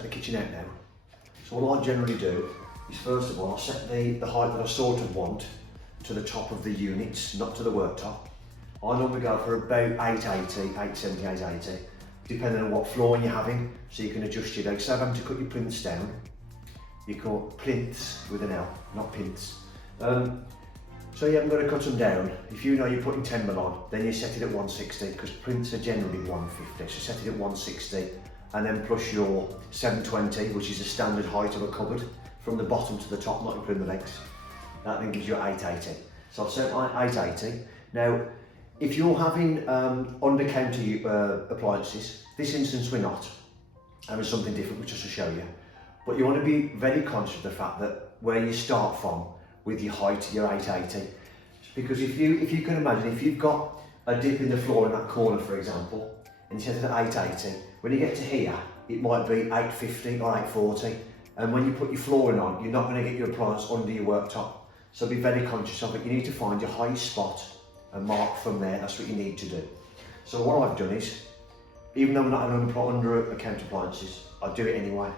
take the kitchen out now. So what I generally do is, first of all, I'll set the height that I sort of want to the top of the units, not to the worktop. I normally go for about 880, 870, 880, depending on what flooring you're having, so you can adjust your legs. So I'm having to cut your plinths down. You call plinths with an L, not plinths. So you haven't got to cut them down. If you know you're putting timber on, then you set it at 160, because plinths are generally 150, so set it at 160, and then plus your 720, which is the standard height of a cupboard, from the bottom to the top, not including the legs. That then gives you 880. So I've set my 880. Now, if you're having under-counter appliances, this instance we're not, having something different just to show you, but you want to be very conscious of the fact that where you start from with your height, your 880, because if you can imagine, if you've got a dip in the floor in that corner, for example, and you set it at 880, when you get to here, it might be 850 or 840, and when you put your flooring on, you're not going to get your appliance under your worktop. So be very conscious of it. You need to find your highest spot and mark from there. That's what you need to do. So what I've done is, even though we're not under account appliances, I do it anyway.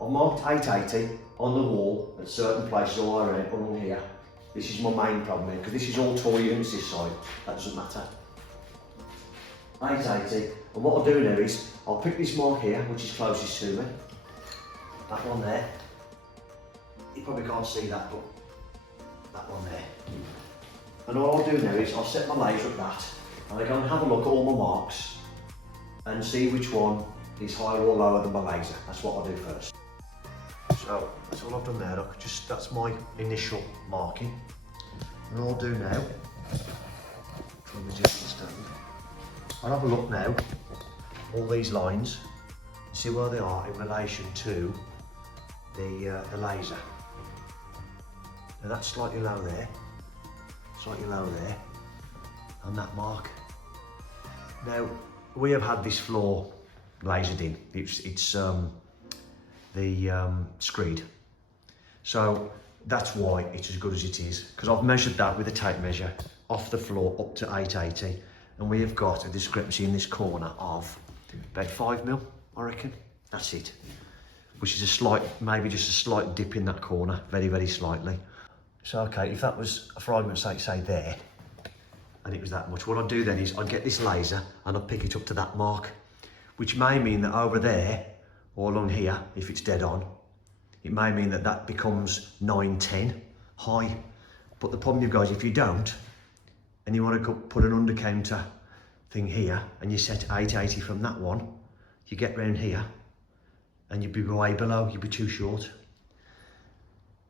I've marked 880 on the wall at certain places all around, along here. This is my main problem here, because this is all tall units this side. That doesn't matter. 880, and what I'll do now is, I'll pick this mark here, which is closest to me. That one there. You probably can't see that, but that one there. And all I'll do now is, I'll set my laser at that, and I go and have a look at all my marks, and see which one is higher or lower than my laser. That's what I'll do first. So, that's all I've done there, look, that's my initial marking. And all I'll do now, from the distance stand, I'll have a look now, all these lines, see where they are in relation to the laser. Now that's slightly low there, and that mark. Now, we have had this floor lasered in, it's screed. So that's why it's as good as it is, because I've measured that with a tape measure off the floor up to 880, and we have got a discrepancy in this corner of about 5 mil, I reckon. That's it. Which is a slight, maybe just a slight dip in that corner, very, very slightly. So, okay, if that was, for argument's sake, say there, and it was that much, what I'd do then is I'd get this laser and I'd pick it up to that mark, which may mean that over there, or along here, if it's dead on, it may mean that that becomes 910 high. But the problem you've got is if you don't, and you want to put an under counter thing here, and you set 880 from that one, you get round here, and you'd be way below, you'd be too short.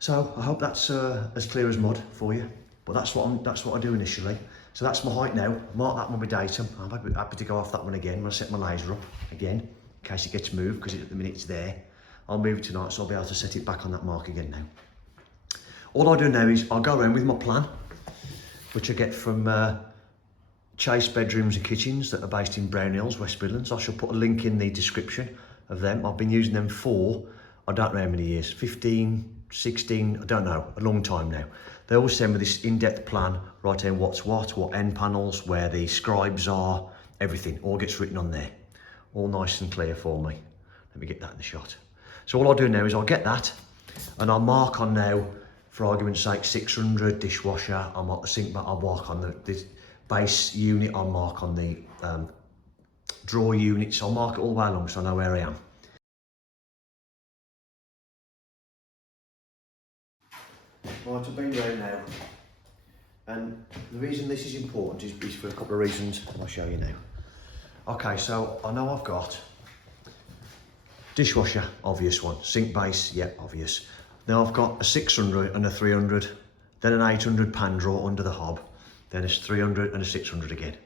So I hope that's as clear as mud for you, but that's what I do initially. So that's my height now. Mark that one with datum. I'm happy to go off that one again when I set my laser up again, in case it gets moved, because at the minute it's there. I'll move it tonight, so I'll be able to set it back on that mark again now. All I do now is I'll go around with my plan, which I get from Chase Bedrooms and Kitchens that are based in Brown Hills, West Midlands. I shall put a link in the description of them. I've been using them for, I don't know how many years, 15, 16, I don't know, a long time now. They always send me this in-depth plan, right down what's what end panels, where the scribes are, everything, all gets written on there. All nice and clear for me. Let me get that in the shot. So all I'll do now is I'll get that, and I'll mark on now, for argument's sake, 600 dishwasher. I'll mark the sink, but I'll mark on the base unit, I'll mark on the drawer units. I'll mark it all the way along so I know where I am. Right, I've been round now, and the reason this is important is for a couple of reasons I'll show you now. Okay, so I know I've got dishwasher, obvious one, sink base, yeah, obvious. Now I've got a 600 and a 300, then an 800 pan drawer under the hob, then a 300 and a 600 again.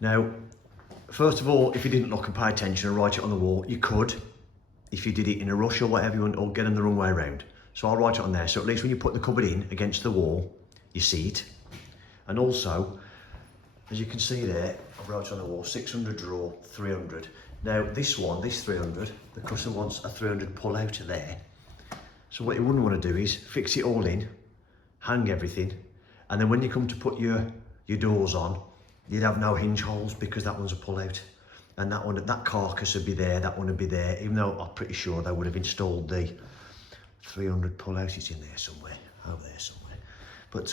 Now, first of all, if you didn't look and pay attention and write it on the wall, you could, if you did it in a rush or whatever you want, or get them the wrong way around. So I'll write it on there, so at least when you put the cupboard in against the wall, you see it. And also, as you can see there, I wrote on the wall, 600 drawer, 300. Now this one, this 300, the customer wants a 300 pull out of there. So what you wouldn't want to do is fix it all in, hang everything, and then when you come to put your doors on, you'd have no hinge holes because that one's a pull out. and that carcass would be there, that one would be there, even though I'm pretty sure they would have installed the 300 pull-out. It's in there somewhere, over there somewhere. But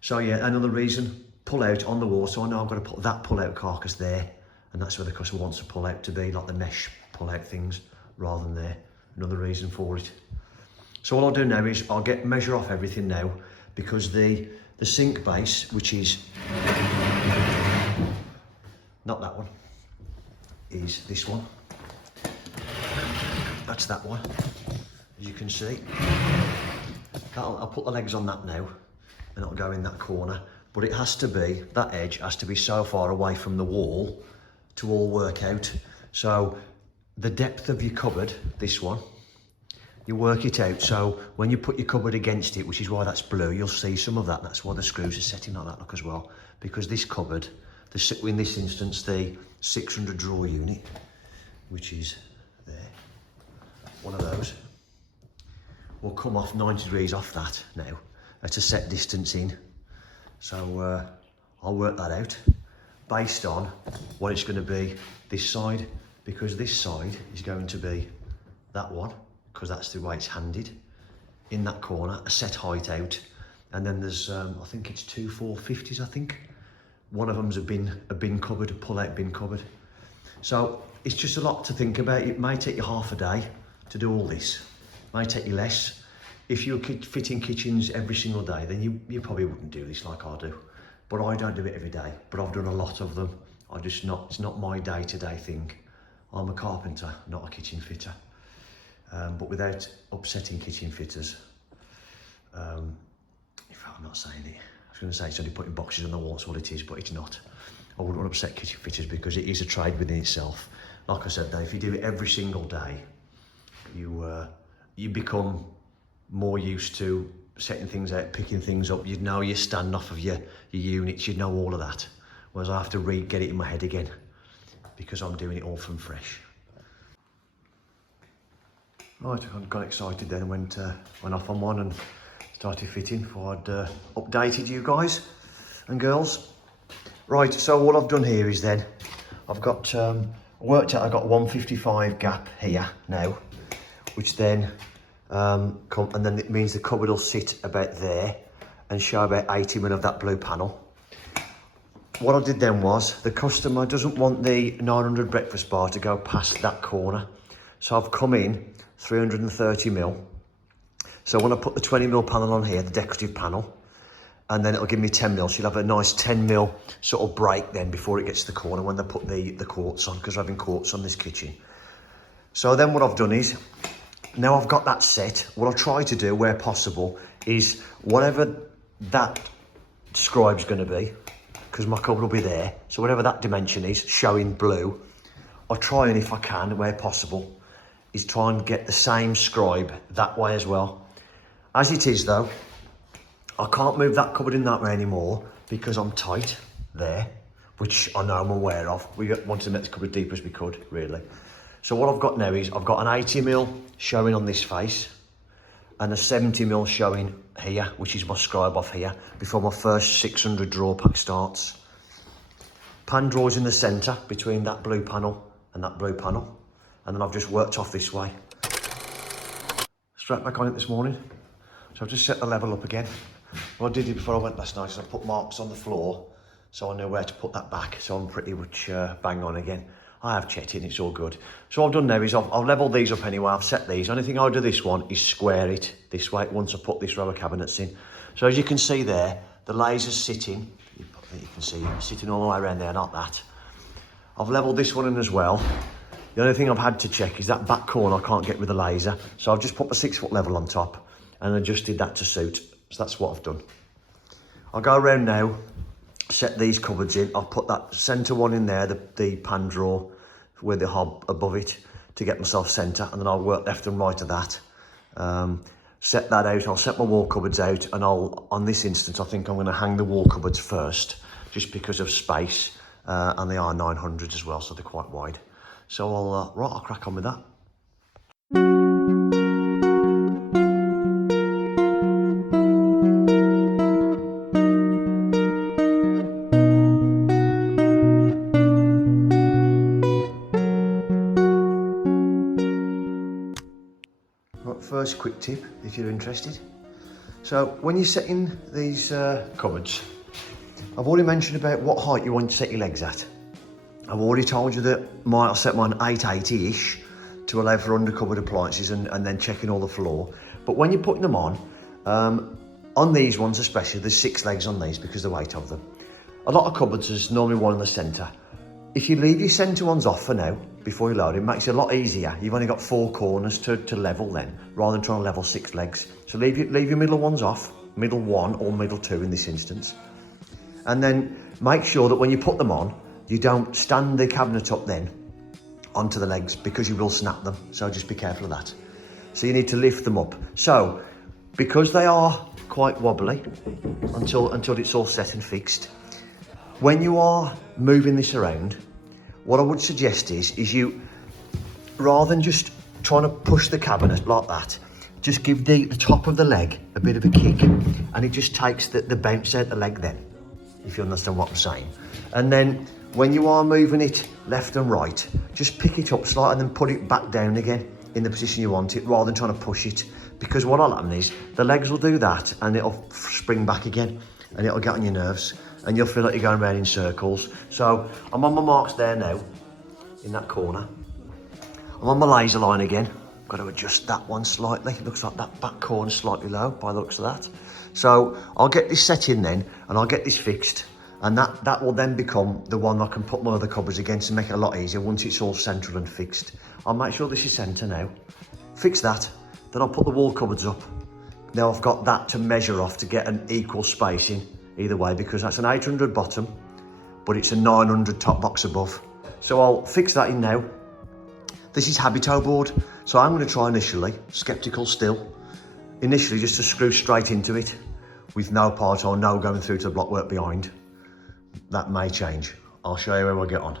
so yeah, another reason, pull out on the wall, so I know I've got to put that pull-out carcass there, and that's where the customer wants a pull-out to be, like the mesh pull-out things, rather than there. Another reason for it. So what I'll do now is I'll measure off everything now, because the sink base, which is not that one, is this one. That's that one, as you can see. I'll put the legs on that now, and it'll go in that corner. But it has to be, that edge has to be so far away from the wall to all work out. So the depth of your cupboard, this one, you work it out. So when you put your cupboard against it, which is why that's blue, you'll see some of that. That's why the screws are setting like that, look, as well. Because this cupboard, in this instance, the 600 drawer unit, which is there, one of those, will come off 90 degrees off that now at a set distance in. So I'll work that out based on what it's going to be this side, because this side is going to be that one, because that's the way it's handed in that corner, a set height out. And then there's I think it's 2 450s, I think. One of them's a bin cupboard, a pull-out bin cupboard. So it's just a lot to think about. It may take you half a day to do all this. It may take you less. If you're fitting kitchens every single day, then you probably wouldn't do this like I do. But I don't do it every day, but I've done a lot of them. It's not my day-to-day thing. I'm a carpenter, not a kitchen fitter. But without upsetting kitchen fitters, in fact, I'm not saying it. I was going to say it's only putting boxes on the wall, that's what it is, but it's not. I wouldn't want to upset kitchen fitters because it is a trade within itself. Like I said though, if you do it every single day, you become more used to setting things out, picking things up. You'd know your standoff of your units, you'd know all of that. Whereas I have to get it in my head again because I'm doing it all from fresh. Right, I got excited then and went off on one and started fitting before I'd updated you guys and girls. Right, so what I've done here is then, I've got, worked out, I've got 155 gap here now, which then, and then it means the cupboard will sit about there and show about 80 mm of that blue panel. What I did then was, the customer doesn't want the 900 breakfast bar to go past that corner. So I've come in 330 mm. So when I put the 20 mm panel on here, the decorative panel, and then it'll give me 10 mm. So you'll have a nice 10 mm sort of break then before it gets to the corner when they put the quartz on, because we're having quartz on this kitchen. So then what I've done is, now I've got that set, what I'll try to do where possible is whatever that scribe's going to be, because my cupboard will be there, so whatever that dimension is, showing blue, I'll try, and if I can, where possible, is try and get the same scribe that way as well. As it is though, I can't move that cupboard in that way anymore because I'm tight there, which I know I'm aware of. We wanted to make the cupboard deep as we could, really. So what I've got now is, I've got an 80 mm showing on this face and a 70 mm showing here, which is my scribe off here, before my first 600 drawer pack starts. Pan drawers in the centre between that blue panel and that blue panel. And then I've just worked off this way. Straight back on it this morning. So I've just set the level up again. What I did before I went last night is I put marks on the floor so I know where to put that back. So I'm pretty much bang on again. I have checked it and it's all good. So what I've done now is I've levelled these up anyway. I've set these. Only thing I'll do this one is square it this way once I put this row of cabinets in. So as you can see there, the laser's sitting. You can see it sitting all the way around there, not that. I've levelled this one in as well. The only thing I've had to check is that back corner I can't get with the laser. So I've just put my 6 foot level on top and adjusted that to suit. So that's what I've done. I'll go around now, set these cupboards in. I'll put that centre one in there, the pan drawer with the hob above it to get myself centre, and then I'll work left and right of that. Set that out, I'll set my wall cupboards out, and on this instance, I think I'm gonna hang the wall cupboards first, just because of space, and they are 900s as well, so they're quite wide. So I'll crack on with that. first quick tip, if you're interested. So when you're setting these cupboards, I've already mentioned about what height you want to set your legs at. I've already told you that I'll set mine 880-ish to allow for under-cupboard appliances and then checking all the floor. But when you're putting them on these ones especially, there's 6 legs on these because of the weight of them. A lot of cupboards, there's normally one in the centre. If you leave your centre ones off for now, before you load it makes it a lot easier. You've only got 4 corners to level then, rather than trying to level 6 legs. So leave your middle ones off, middle 1 or middle 2 in this instance. And then make sure that when you put them on, you don't stand the cabinet up then onto the legs because you will snap them. So just be careful of that. So you need to lift them up. So because they are quite wobbly until it's all set and fixed, when you are moving this around, what I would suggest is you, rather than just trying to push the cabinet like that, just give the top of the leg a bit of a kick and it just takes the bounce out the leg then, if you understand what I'm saying. And then when you are moving it left and right, just pick it up slightly and then put it back down again in the position you want it, rather than trying to push it. Because what'll happen is the legs will do that and it'll spring back again and it'll get on your nerves and you'll feel like you're going around in circles. So I'm on my marks there now, in that corner. I'm on my laser line again. Got to adjust that one slightly. It looks like that back corner's slightly low by the looks of that. So I'll get this set in then and I'll get this fixed, and that will then become the one I can put my other cupboards against and make it a lot easier once it's all central and fixed. I'll make sure this is centre now. Fix that, then I'll put the wall cupboards up. Now I've got that to measure off to get an equal spacing either way, because that's an 800 bottom, but it's a 900 top box above. So I'll fix that in now. This is Habito board, so I'm going to try initially, sceptical still, initially just to screw straight into it with no part or no going through to the blockwork behind. That may change. I'll show you how I get on.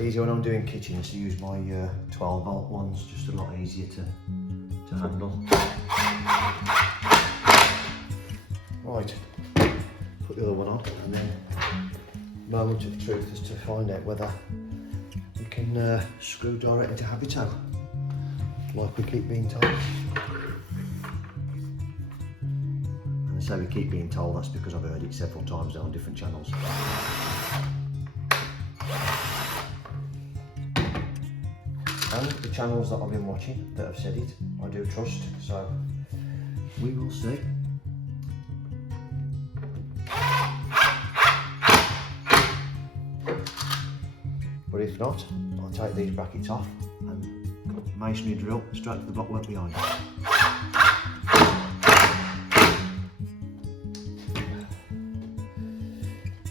Easier when I'm doing kitchens to use my 12 volt ones, just a lot easier to handle. Right, put the other one on and then moment of truth is to find out whether we can screw direct into Habito like we keep being told. And I say we keep being told, that's because I've heard it several times now on different channels. And the channels that I've been watching that have said it, I do trust, so we will see. But if not, I'll take these brackets off and masonry drill straight to the blockwork behind.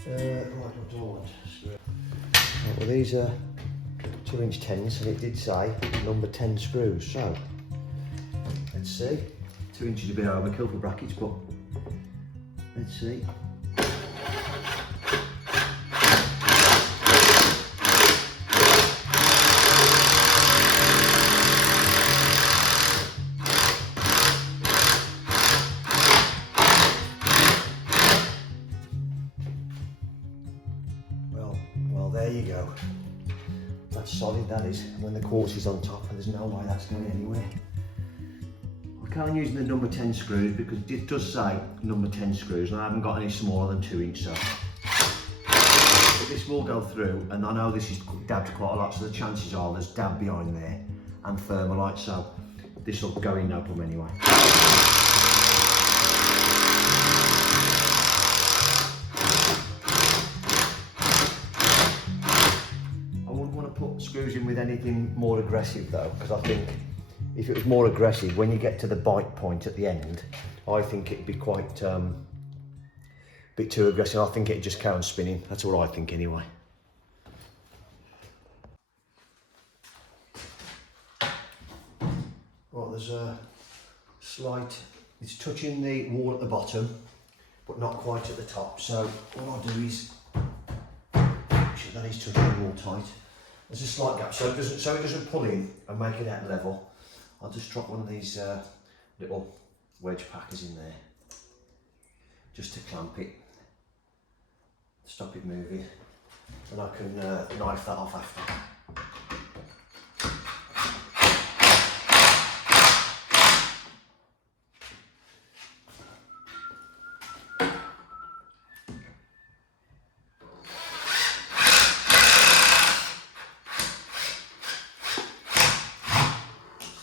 Right, what do I want? Right, well, these are 2-inch 10s, and it did say number 10 screws, so let's see. 2 inches a bit overkill for brackets, but let's see. Well, there you go. That's solid, that is, when the quartz is on top, and there's no way that's going anywhere. I can't use the number 10 screws because it does say number 10 screws and I haven't got any smaller than 2 inch, so. But this will go through, and I know this is dabbed quite a lot, so the chances are there's dab behind there and thermalite, so this will go in no problem anyway. Screws in with anything more aggressive though, because I think if it was more aggressive, when you get to the bite point at the end, I think it'd be quite a bit too aggressive. I think it'd just carry on spinning. That's what I think anyway. Right, there's a slight, it's touching the wall at the bottom, but not quite at the top. So what I'll do is that is touching the wall tight. There's a slight gap, so it doesn't pull in and make it out level. I'll just drop one of these little wedge packers in there, just to clamp it, stop it moving, and I can knife that off after.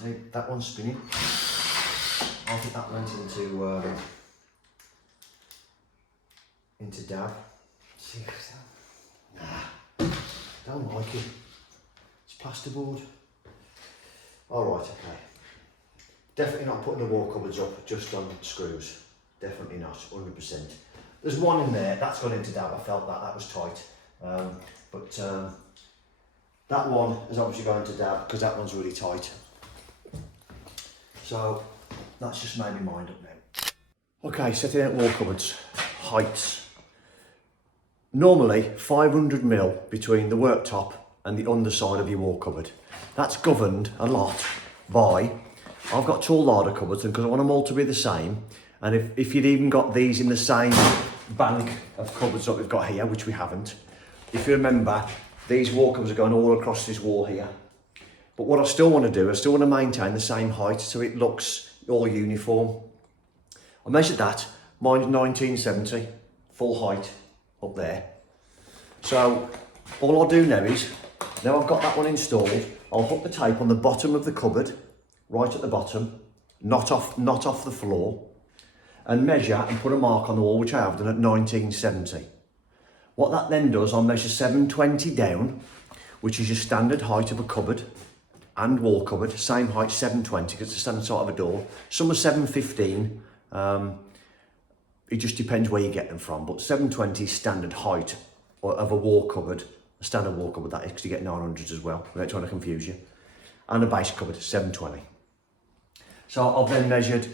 See, that one's spinning. I think that went into dab. See, nah, don't like it. It's plasterboard. All right, okay. Definitely not putting the wall cupboards up just on screws. Definitely not, 100%. There's one in there, that's gone into dab. I felt that was tight. But that one is obviously going to dab because that one's really tight. So that's just made my mind up now. Okay, setting out wall cupboards. Heights. Normally 500mm between the worktop and the underside of your wall cupboard. That's governed a lot by, I've got tall larder cupboards because I want them all to be the same. And if you'd even got these in the same bank of cupboards that we've got here, which we haven't, if you remember, these wall cupboards are going all across this wall here. But what I still want to do, I still want to maintain the same height so it looks all uniform. I measured that, mine's 1970, full height up there. So all I'll do now is, now I've got that one installed, I'll hook the tape on the bottom of the cupboard, right at the bottom, not off the floor, and measure and put a mark on the wall, which I have done at 1970. What that then does, I'll measure 720 down, which is your standard height of a cupboard and wall cupboard, same height, 720, because it's the standard side of a door. Some are 715, it just depends where you get them from, but 720 is standard height of a wall cupboard, a standard wall cupboard that is, because you get 900s as well, without trying to confuse you. And a base cupboard, 720. So I've then measured,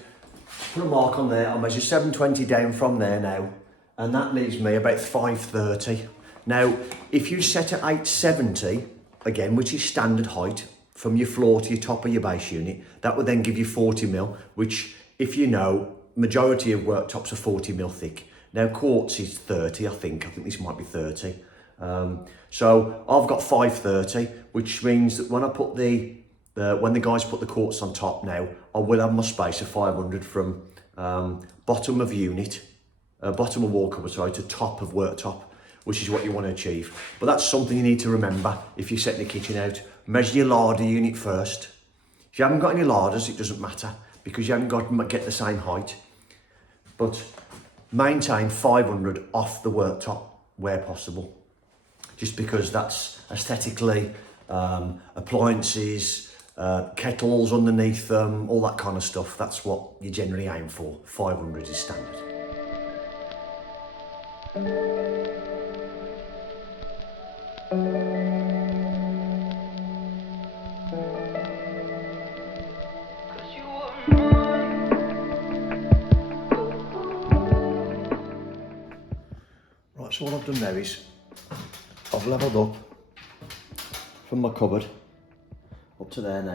put a mark on there, I'll measure 720 down from there now, and that leaves me about 530. Now, if you set at 870, again, which is standard height, from your floor to your top of your base unit, that would then give you 40mm, which, if you know, majority of worktops are 40mm thick. Now quartz is 30, I think this might be 30. So I've got 530, which means that when I put when the guys put the quartz on top now, I will have my space of 500 from bottom of unit, bottom of wall cupboard, sorry, to top of worktop, which is what you want to achieve. But that's something you need to remember if you're setting the kitchen out. Measure your larder unit first. If you haven't got any larders, it doesn't matter because you haven't got to get the same height. But maintain 500 off the worktop where possible, just because that's aesthetically, appliances, kettles underneath them, all that kind of stuff. That's what you generally aim for. 500 is standard. Right, so what I've done now is I've levelled up from my cupboard up to there now,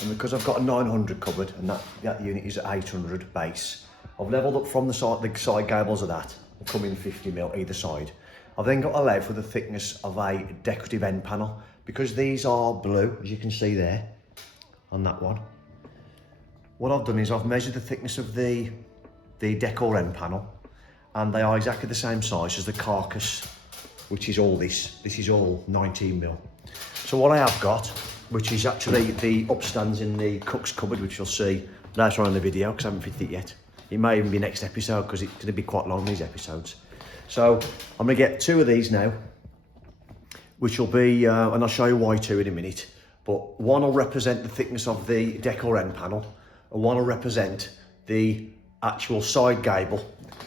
and because I've got a 900 cupboard and that unit is at 800 base, I've levelled up from the side gables of that and come in 50mm either side. I've then got allowed for the thickness of a decorative end panel, because these are blue, as you can see there on that one. What I've done is I've measured the thickness of the decor end panel, and they are exactly the same size as the carcass, which is all this. This is all 19mm. So what I have got, which is actually the upstands in the cook's cupboard, which you'll see later on in the video, because I haven't fitted it yet. It may even be next episode, because it's going to be quite long, these episodes. So I'm going to get two of these now, which will be, and I'll show you why two in a minute, but one will represent the thickness of the decor end panel, and one will represent the actual side gable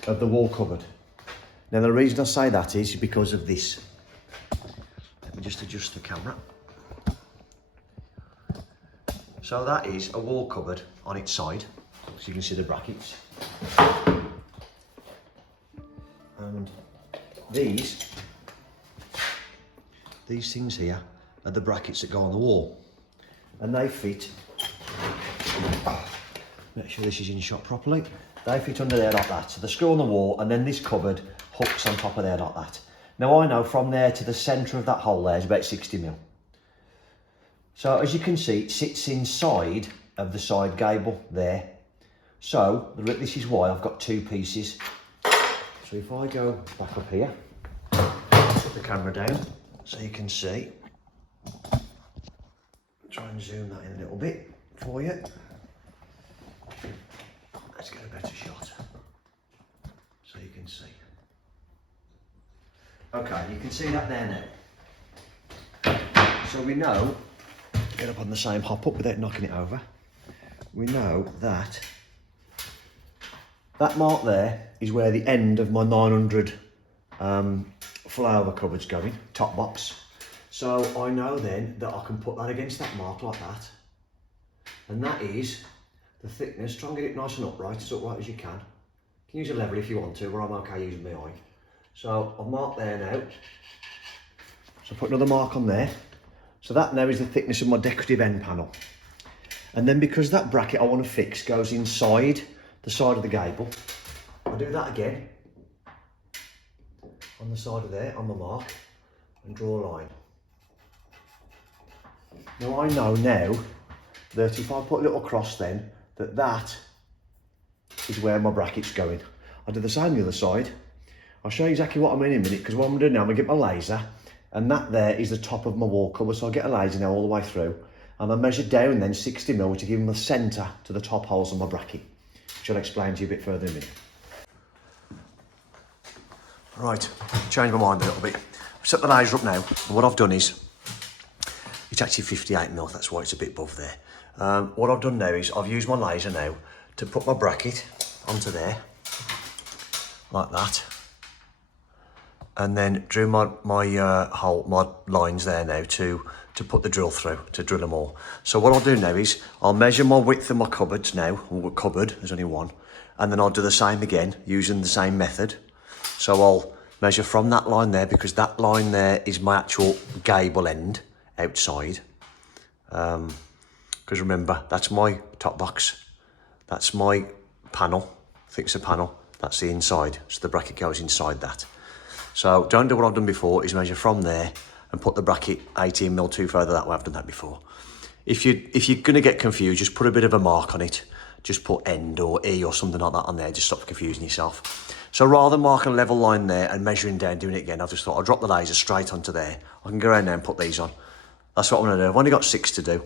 of the wall cupboard. Now the reason I say that is because of this. Let me just adjust the camera. So that is a wall cupboard on its side, so you can see the brackets. And these these things here are the brackets that go on the wall. And they fit, make sure this is in shot properly, they fit under there like that. So they screw on the wall, and then this cupboard hooks on top of there like that. Now I know from there to the centre of that hole there is about 60mm. So as you can see, it sits inside of the side gable there. So this is why I've got two pieces. So if I go back up here, put the camera down so you can see. Try and zoom that in a little bit for you. Let's get a better shot so you can see. Okay, you can see that there now. So we know, get up on the same hop up without knocking it over. We know that that mark there is where the end of my 900 flower cupboard's going, top box. So I know then that I can put that against that mark like that. And that is the thickness. Try and get it nice and upright, as upright as you can. You can use a level if you want to, but I'm okay using my eye. So I've marked there now. So put another mark on there. So that now is the thickness of my decorative end panel. And then because that bracket I want to fix goes inside the side of the gable, I'll do that again on the side of there, on the mark, and draw a line. Now I know now that if I put a little cross then, that is where my bracket's going. I'll do the same on the other side. I'll show you exactly what I mean in a minute, because what I'm going to do now, I'm going to get my laser, and that there is the top of my wall cover, so I'll get a laser now all the way through, and I'll measure down then 60mm to give them the centre to the top holes on my bracket, which I'll explain to you a bit further in a minute. Right, changed my mind a little bit. I've set the laser up now, and what I've done is, it's actually 58mm, that's why it's a bit above there. What I've done now is I've used my laser now to put my bracket onto there, like that, and then drew my lines there now to put the drill through, to drill them all. So what I'll do now is I'll measure my width of my cupboards now, or cupboard, there's only one, and then I'll do the same again using the same method. So I'll measure from that line there, because that line there is my actual gable end outside. Because remember, that's my top box, that's my panel, fixer panel, that's the inside, so the bracket goes inside that. So don't do what I've done before, is measure from there and put the bracket 18mm too further that way. I've done that before. If you're going to get confused, just put a bit of a mark on it, just put end or E or something like that on there, just stop confusing yourself. So rather than marking a level line there and measuring down, doing it again, I've just thought I'll drop the laser straight onto there. I can go around there and put these on. That's what I'm going to do. I've only got 6 to do.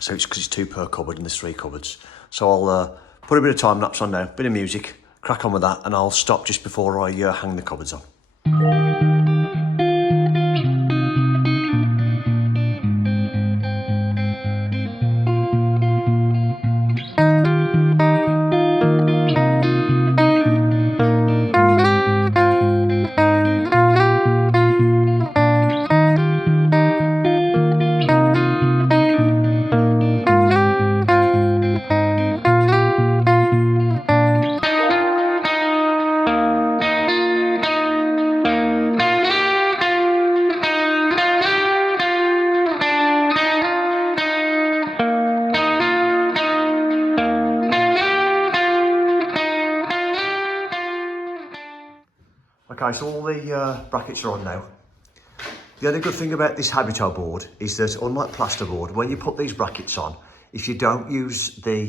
So it's because it's 2 per cupboard and there's 3 cupboards. So I'll put a bit of time lapse on now, bit of music, crack on with that, and I'll stop just before I hang the cupboards on. Okay, so all the brackets are on now. The other good thing about this Habito board is that, unlike plasterboard, when you put these brackets on, if you don't use the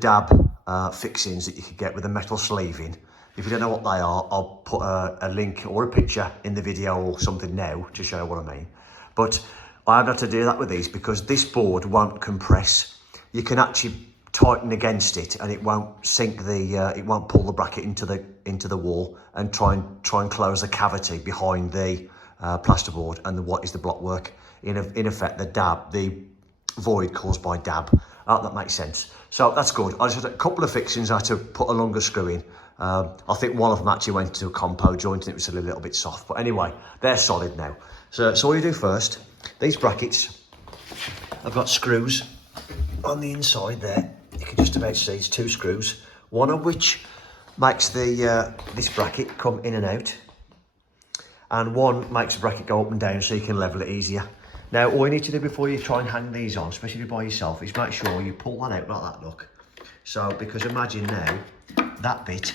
dab fixings that you can get with a metal sleeving, if you don't know what they are, I'll put a link or a picture in the video or something now to show what I mean. But I haven't had to do that with these because this board won't compress. You can actually tighten against it and it won't sink the it won't pull the bracket into the wall and try and close the cavity behind the plasterboard and what is the block work. In effect, the void caused by dab. I hope that makes sense. So that's good. I just had a couple of fixings I had to put a longer screw in. I think one of them actually went to a compo joint and it was a little bit soft, but anyway, they're solid now. So all you do first, these brackets, I've got screws on the inside there. You can just about see it's 2 screws, one of which makes the this bracket come in and out, and one makes the bracket go up and down so you can level it easier. Now, all you need to do before you try and hang these on, especially if you're by yourself, is make sure you pull that out like that, look. So, because imagine now, that bit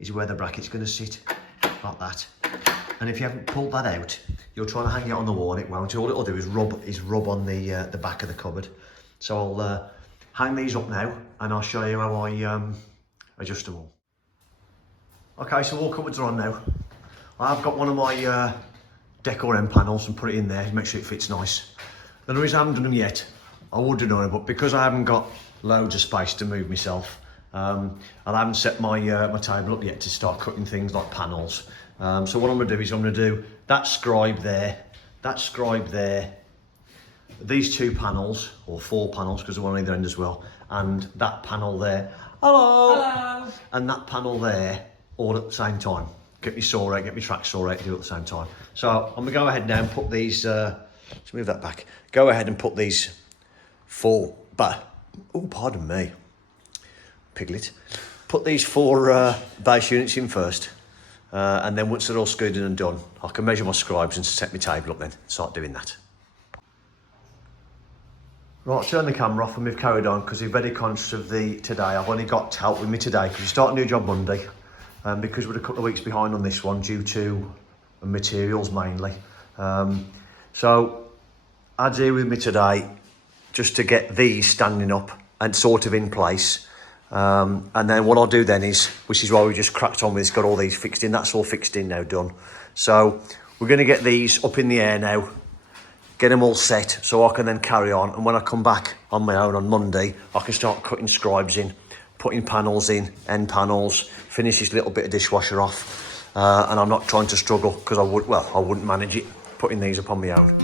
is where the bracket's going to sit, like that. And if you haven't pulled that out, you'll try and hang it on the wall and it won't. All it'll do is rub on the back of the cupboard. So I'll hang these up now and I'll show you how I adjust them all. Okay, so all cupboards are on now. I've got one of my decor end panels and put it in there to make sure it fits nice. The reason I haven't done them yet, I would have done it, but because I haven't got loads of space to move myself, and I haven't set my my table up yet to start cutting things like panels. So what I'm going to do is I'm going to do that scribe there, these 2 panels, or 4 panels because there's one on either end as well, and that panel there, hello, and that panel there, all at the same time. Get my saw out, get my track saw out, do it at the same time. So I'm going to go ahead now and put these, let's move that back, go ahead and put these 4, oh pardon me, piglet, put these 4 base units in first. And then once they're all screwed in and done, I can measure my scribes and set my table up then, start doing that. Right, turn the camera off and we've carried on because we're very conscious of today. I've only got help with me today because we start a new job Monday. Because we're a couple of weeks behind on this one due to materials mainly. So Ad's here with me today just to get these standing up and sort of in place. And then what I'll do then is, which is why we just cracked on with this, got all these fixed in, that's all fixed in now, done. So we're going to get these up in the air now, get them all set so I can then carry on. And when I come back on my own on Monday, I can start cutting scribes in, putting panels in, end panels, finish this little bit of dishwasher off. And I'm not trying to struggle because I wouldn't manage it putting these up on my own.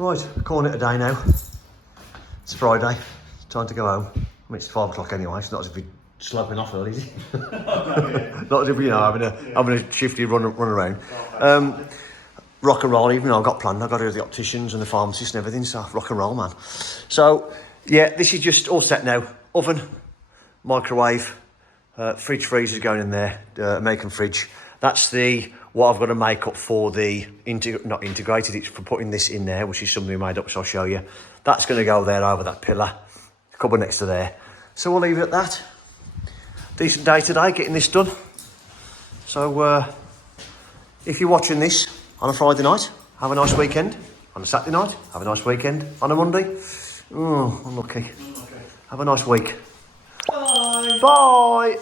Right, calling it a day now. It's Friday, time to go home. I mean, it's 5 o'clock anyway, it's not as if we're sloping off early, is it? Not as if we're, having a shifty run around. Rock and roll, even though I've got planned, I've got to go to the opticians and the pharmacist and everything, so rock and roll, man. So, yeah, this is just all set now. Oven, microwave, fridge freezer's going in there, American fridge. That's what I've got to make up for the, not integrated, it's for putting this in there, which is something we made up, so I'll show you. That's going to go there over that pillar, cupboard next to there. So we'll leave it at that. Decent day today, getting this done. So if you're watching this on a Friday night, have a nice weekend. On a Saturday night, have a nice weekend. On a Monday, oh, unlucky. Have a nice week. Bye. Bye.